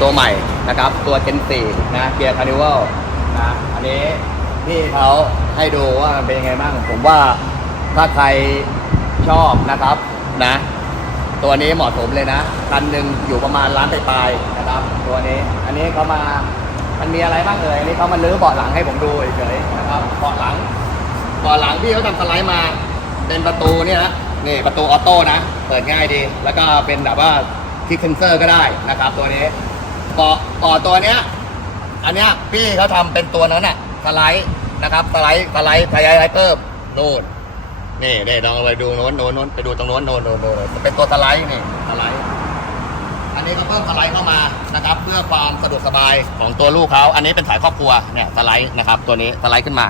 ตัวใหม่นะครับ ตัวเจนสี่นะเกียร์คาร์นิวัลนะอันนี้พี่เขาให้ดูว่ามันเป็นยังไงบ้าง ผมว่าถ้าใครชอบนะครับนะ ตัวนี้เหมาะสมเลยนะคันหนึ่งอยู่ประมาณล้านปลายๆนะครับ ตัวนี้อันนี้เขามามันมีอะไรบ้างเอ่ยอันนี้เขามาลื้อเบาะหลังให้ผมดูเฉยๆนะครับเบาะหลังเบาะหลังพี่เขาทำสไลด์มา เป็นประตูเนี่ยนะนี่ประตูออโต้นะ เปิดง่ายดี แล้วก็เป็นแบบว่าคลิกเซนเซอร์ก็ได้นะครับ ตัวนี้ เบาะเบาะตัวเนี้ย อันเนี้ยพี่เขาทำเป็นตัวนั้นอะสไลด์นะครับสไลด์สไลด์พยายายเพิ่มโน่นนี่เดี๋ยวลองไปดูโน้นโน้นโน้นไปดูตรงโน้นโน้นโน้นโน้นเป็นตัวสไลด์นี่สไลด์อันนี้ก็เพิ่มสไลด์เข้ามานะครับ เพื่อความสะดวกสบายของตัวลูกเขาอันนี้เป็นสายครอบครัวเนี่ยสไลด์นะครับตัวนี้สไลด์ขึ้นมา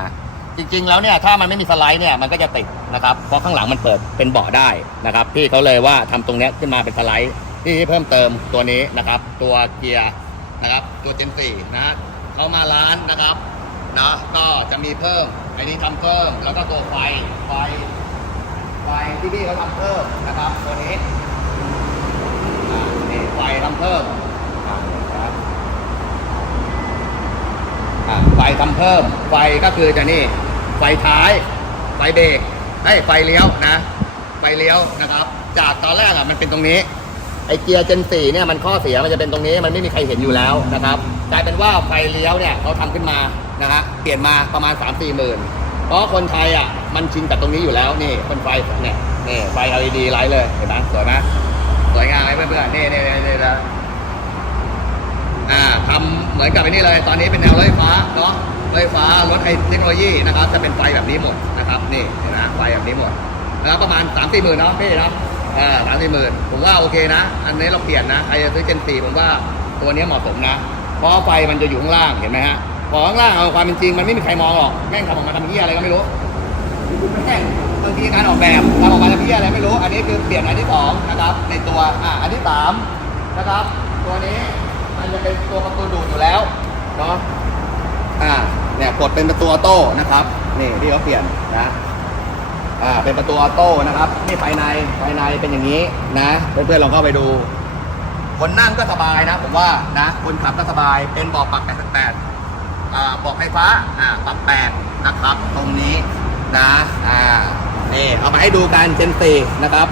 จริง ๆ แล้วเนี่ยถ้ามันไม่มีสไลด์เนี่ยมันก็จะติดนะครับเพราะข้างหลังมันเปิดเป็นเบาะได้นะครับพี่เขาเลยว่าทำตรงเนี้ยขึ้นมาเป็นสไลด์ ที่เพิ่มเติมตัวนี้นะครับ ตัวเกียร์นะครับ ตัวเจนสี่นะเข้ามาร้านนะครับนะก็จะมีเพิ่มไอ้นี้ทำเพิ่มแล้วก็ตัวไฟไฟไฟที่พี่เขาทำเพิ่มนะครับ ตัวนี้นี่ไฟทำเพิ่มไฟทำเพิ่ม ไฟก็คือจะนี่ ไฟท้าย ไฟเบรกไอ้ไฟเลี้ยวนะ ไฟเลี้ยวนะครับ จากตอนแรกอะมันเป็นตรงนี้ ไอเกียร์เจนสี่เนี่ยมันข้อเสียมันจะเป็นตรงนี้มันไม่มีใครเห็นอยู่แล้วนะครับกลายเป็นว่าไฟเลี้ยวเนี่ยเขาทำขึ้นมานะฮะเปลี่ยนมาประมาณ 3 4หมื่นเพราะคนไทยอะมันชินกับตรงนี้อยู่แล้วนี่คนไฟเนี่ยนี่ไฟ LED ไลท์เลยเห็นไหมสวยไหมสวยงามไหมเพื่อนๆนี่นี่นี่นะอ่าทำเหมือนกับไอ้นี่เลย ตอนนี้เป็นแนวรถไฟฟ้าเนาะรถไฟฟ้ารถไฮเทคโนโลยีนะครับจะเป็นไฟแบบนี้หมดนะครับนี่เห็นไหมไฟแบบนี้หมดแล้วประมาณ3 4หมื่นเนาะพี่เนาะ เออสามสี่หมื่นผมว่าโอเคนะ อันนี้เราเปลี่ยนนะใครจะซื้อเจนสี่ผมว่าตัวนี้เหมาะสมนะ เพราะไฟมันจะอยู่ข้างล่างเห็นไหมฮะพอข้างล่างเอาความเป็นจริงมันไม่มีใครมองหรอกแม่งทำออกมาทำเหี้ยอะไรก็ไม่รู้แม่งบางทีการออกแบบทำออกมาทำเหี้ยอะไรไม่รู้ อันนี้คือเปลี่ยนอันที่สองนะครับ ในตัวอ่าอันที่สามนะครับ ตัวนี้มันจะเป็นตัวประตูดูดอยู่แล้วเนาะอ่าเนี่ยกดเป็นประตูออโต้นะครับนี่ที่เขาเปลี่ยนนะ อ่าเป็นประตูออโต้นะครับนี่ภายในภายในเป็นอย่างนี้นะเพื่อนๆลองเข้าไปดู คนนั่งก็สบายนะผมว่านะคนขับก็สบายเป็นเบาะปรับ88อ่าเบาะไฟฟ้าอ่าปรับ8นะครับ ตรงนี้นะอ่านี่เอามาให้ดูกันเจนซีนะครับ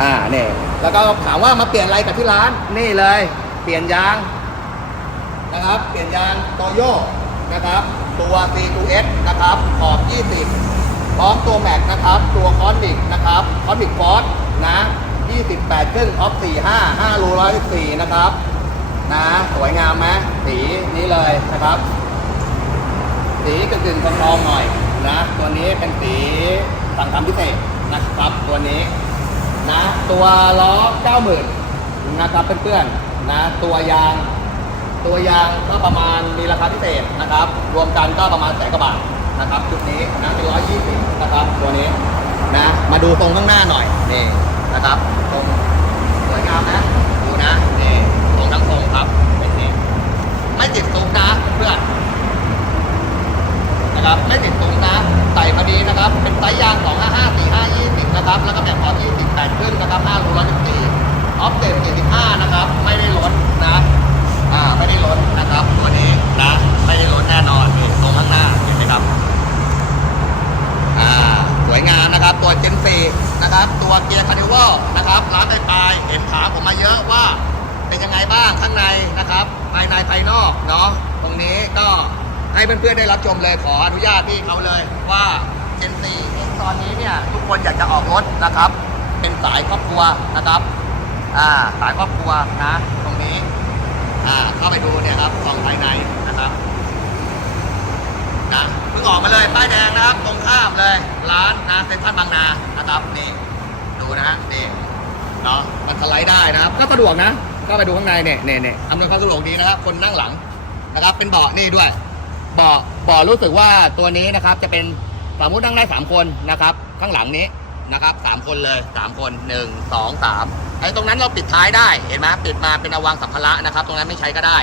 อ่าเนี่ยแล้วก็ถามว่ามาเปลี่ยนอะไรกับที่ร้านนี่เลย เปลี่ยนยางนะครับ เปลี่ยนยางโตโยนะครับ ตัว C2S นะครับขอบ 20 พร้อมตัวแม็กนะครับ ตัวคอนมิกนะครับคอนมิกฟอสนะ28ครึ่งออฟ45 5รู114นะครับ นะสวยงามไหมสีนี้เลยนะครับ สีกระกึ่งทองทองๆหน่อยนะ ตัวนี้เป็นสีสั่งทำพิเศษนะครับตัวนี้นะตัวล้อ 90,000นะครับเพื่อนๆนะตัวยาง ตัวยางก็ประมาณมีราคาพิเศษนะครับ รวมกันก็ประมาณแสนกว่าบาท นะครับชุดนี้นะเป็นร้อยยี่สิบนะครับตัวนี้นะมาดูตรงข้างหน้าหน่อยนี่นะครับตรงสวยงามนะดูนะนี่ตรงทั้งทรงครับเป็นนี่ไม่ติดซุ้มนะเพื่อนนะครับไม่ติดซุ้มนะใส่พอดีนะครับ เป็นไซส์ยาง 255 45 20 นะครับ แล้วก็แบบพอ20 8ขึ้นนะครับ5รู114ออฟเซ็ต45 นะครับ ไม่ได้ลดนะ ผมมาเยอะว่าเป็นยังไงบ้างข้างในนะครับ ภายในภายนอกเนาะตรงนี้ก็ให้เพื่อนๆได้รับชมเลยขออนุญาตพี่เขาเลยว่าเจนซีตอนนี้เนี่ยทุกคนอยากจะออกรถนะครับ เป็นสายครอบครัวนะครับอ่าสายครอบครัวนะตรงนี้อ่าเข้าไปดูเนี่ยครับกล่องภายในนะครับนะเพิ่งออกมาเลยป้ายแดงนะครับ ตรงข้ามเลยร้านนะเซ็นทรัลบางนานะครับนี่ดูนะฮะนี่เนาะมันสไลด์ได้ นะครับ ก็สะดวกนะ ก็ไปดูข้างในเนี่ยเนี่ยเนี่ยอำนวยความสะดวกดีนะครับ คนนั่งหลังนะครับ เป็นเบาะนี่ด้วย เบาะเบาะรู้สึกว่าตัวนี้นะครับ จะเป็นสมมตินั่งได้สามคนนะครับ ข้างหลังนี้นะครับสามคนเลยสามคนหนึ่งสองสามไอ้ตรงนั้นเราปิดท้ายได้เห็นไหมปิดมาเป็นเอวางสัมภาระนะครับ ตรงนั้นไม่ใช้ก็ได้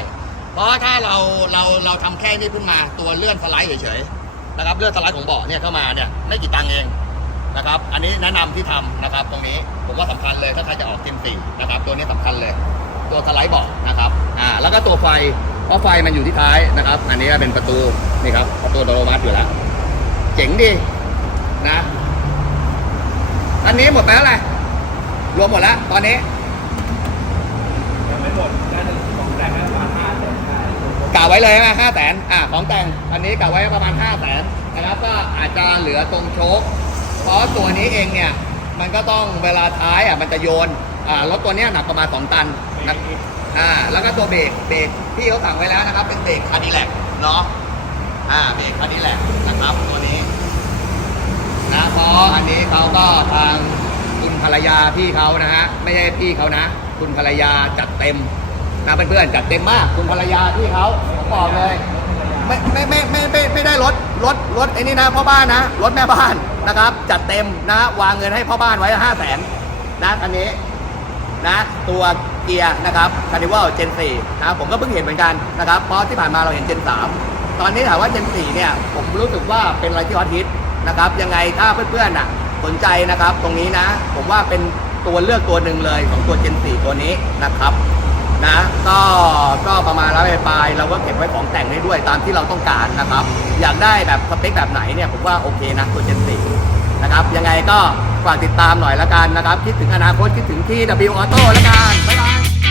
เพราะถ้าเราเราเราทำแค่นี้ขึ้นมาตัวเลื่อนสไลด์เฉยๆนะครับเลื่อนสไลด์ของเบาะเนี่ยเข้ามาเนี่ยไม่กี่ตังค์เอง นะครับ อันนี้แนะนำที่ทำนะครับ ตรงนี้ผมว่าสำคัญเลยถ้าใครจะออกเกมสี่นะครับ ตัวนี้สำคัญเลย ตัวสไลด์เบาะนะครับอ่าแล้วก็ตัวไฟเพราะไฟมันอยู่ที่ท้ายนะครับ อันนี้ก็เป็นประตูนี่ครับประตูอัตโนมัติอยู่แล้ว เจ๋งดีนะ อันนี้หมดไปเท่าไหร่รวมหมดแล้วตอนนี้ยังไม่หมดน่าจะของแต่งแค่ประมาณห้าแสนได้กะไว้เลยนะห้าแสนอ่าของแต่งอันนี้กะไว้ประมาณห้าแสนนะครับก็อาจจะเหลือตรงโชค เพราะตัวนี้เองเนี่ยมันก็ต้องเวลาท้ายอะมันจะโยนอ่ารถตัวเนี้ยหนักประมาณ 2 ตันนะอ่าแล้วก็ตัวเบรกเบรกที่เขาสั่งไว้แล้วนะครับ เป็นเบรกคาร์ดิแลกเนาะอ่าเบรกคาร์ดิแลกนะครับตัวนี้นะเพราะอันนี้เขาก็ทางคุณภรรยาพี่เขานะฮะไม่ใช่พี่เขานะ คุณภรรยาจัดเต็มนะเพื่อนๆจัดเต็มมากคุณภรรยาพี่เขาผมบอกเลย ไม่ไม่ไม่ไม่ไม่ไม่ได้รถรถรถไอ้นี่นะพ่อบ้านนะรถแม่บ้านนะครับ จัดเต็มนะวางเงินให้พ่อบ้านไว้ห้าแสนนะอันนี้นะตัวเกียร์นะครับคานิวัลเจน4นะผมก็เพิ่งเห็นเหมือนกันนะครับเพราะที่ผ่านมาเราเห็นเจน3ตอนนี้ถามว่าเจน4เนี่ยผมรู้สึกว่าเป็นอะไรที่ฮอตฮิตนะครับยังไงถ้าเพื่อนๆน่ะสนใจนะครับตรงนี้นะ ผมว่าเป็นตัวเลือกตัวหนึ่งเลยของตัวเจน4ตัวนี้นะครับ นะ ก็ก็ประมาณร้อยปลายเราก็เก็บไว้ของแต่งได้ด้วยตามที่เราต้องการนะครับ อยากได้แบบสเปคแบบไหนเนี่ยผมว่าโอเคนะตัวเจนสี่นะครับยังไงก็ฝากติดตามหน่อยละกันนะครับ คิดถึงอนาคตคิดถึงที่ W Auto ละกันบ๊ายบาย